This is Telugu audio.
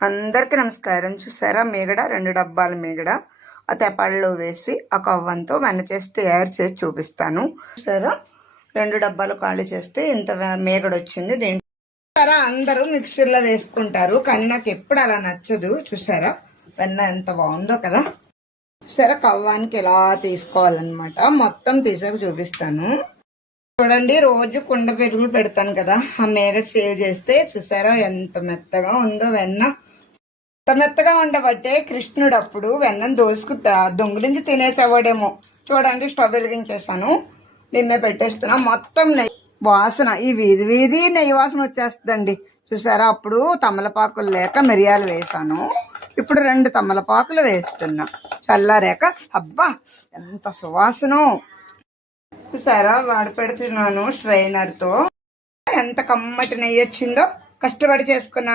అందరికీ నమస్కారం. చూసారా మీగడ 2 డబ్బాల మీగడ ఆ తెపాళ్ళలో వేసి ఆ కవ్వంతో వెన్న చేసి తయారు చేసి చూపిస్తాను. చూసారా 2 డబ్బాలు ఖాళీ చేస్తే ఇంత మీగడ వచ్చింది. దీంట్లో అందరూ మిక్సర్లో వేసుకుంటారు, కానీ నాకు ఎప్పుడు అలా నచ్చదు. చూసారా వెన్న ఎంత బాగుందో కదా. చూసారా కవ్వానికి ఎలా తీసుకోవాలన్నమాట. మొత్తం తీసాక చూపిస్తాను. చూడండి, రోజు కుండ పెరుగులు పెడతాను కదా, ఆ మీగడ సేవ్ చేస్తే చూసారా ఎంత మెత్తగా ఉందో వెన్న. మెత్తగా ఉండబట్టే కృష్ణుడు అప్పుడు వెన్నను దొంగిలించి తినేసేవాడేమో. చూడండి, స్టవ్ వెలిగించేసాను, నిన్నే పెట్టేస్తున్నా. మొత్తం నెయ్యి వాసన, ఈ వీధి నెయ్యి వాసన వచ్చేస్తుందండి. చూసారా, అప్పుడు తమలపాకులు లేక మిరియాలు వేసాను, ఇప్పుడు 2 తమలపాకులు వేస్తున్నా. చల్లారాక అబ్బా ఎంత సువాసనో. చూసారా వాడి పెడుతున్నాను స్ట్రైనర్తో. ఎంత కమ్మటి నెయ్యి వచ్చిందో. కష్టపడి చేసుకున్నాను.